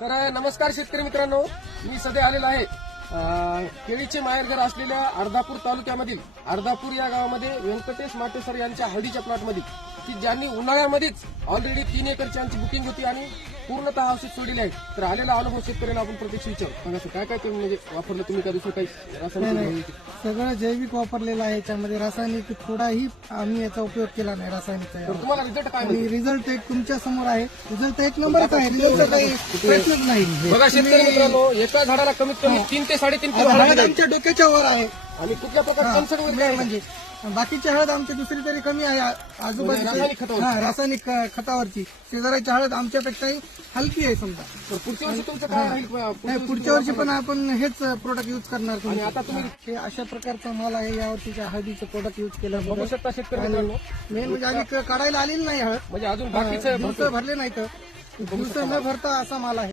तर नमस्कार शेतकरी मित्रांनो, मी सध्या आलेलो आहे केळीचे माहेरघर असलेल्या अर्धापूर तालुक्यामधील अर्धापूर या गावामध्ये व्यंकटेश माटेसर यांच्या हळदीच्या प्लॉटमध्ये की ज्यांनी उन्हाळ्यामध्येच ऑलरेडी 3 एकरची आमची बुकिंग होती आणि पूर्णतः औषध सोडलेले आहे. तर आलेला अनुभव शेतकऱ्यांना आपण प्रत्यक्ष विचारू. सांगा सर, काय काय तुम्ही म्हणजे वापरलं तुम्ही का दुसरं काही रासायनिक? सगळं जैविक वापरलेलं आहे. याच्यामध्ये रासायनिक थोडाही आम्ही याचा उपयोग केला नाही रासायनिकचा. तर तुम्हाला रिझल्ट काय आणि मिळाला? रिझल्ट एक तुमच्या समोर आहे. रिझल्ट एक नंबरच आहे. रिझल्टचा काही प्रश्नच नाही. बघा शेतकरी मित्रांनो, एका झाडाला कमीत कमी 3 ते 3.5 किलो हळद हळद आहे. आमच्या डोक्याच्या वर आहे. आणि कुठल्या प्रकारचं कन्सर्न वगैरे काय म्हणजे बाकीची हळद आमची दुसरी तरी कमी आहे रासायनिक आजूबाजूची. खतावरची. रासायनिक खतावरची. शेजाऱ्याची हळद आमच्यापेक्षाही हलकी आहे समजा. तर पुढच्या वर्षी तुमचं काय राहील? नाही, पुढच्या वर्षी पण आपण हेच प्रोडक्ट युज करणार. आणि आता तुम्ही हे अशा प्रकारचा माल आहे. या वर्षीच्या हळदीचं प्रोडक्ट युज केलं. बघू शकता शेतकरी मित्रांनो, मेन म्हणजे आम्ही काढायला आलेली नाही हळद. म्हणजे अजून बाकीचं दिवस भरले नाही तर दिवस न भरता असा माल आहे.